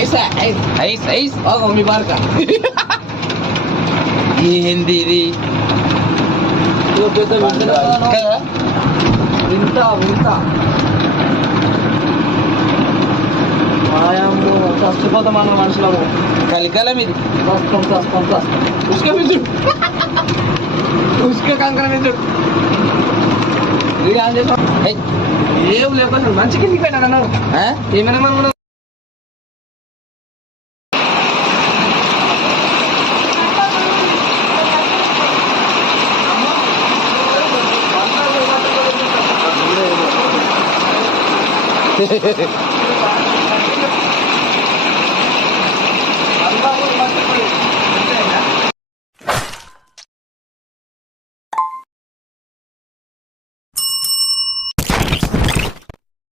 ఐసా ice ice ice మీ బార్క ఏంది ఇది పెద్ద వింత వింత మాయము చచ్చిపోతాం మన మనుషులము కలికాలం ఇది వస్తాం వస్తాం వస్తాం ఉసుక మించు ఉసుక కంకర మించు ఏం లేకపోతే మంచి కిందికి పోయినా కన్నా ఏమైనా మనం కూడా Hehehe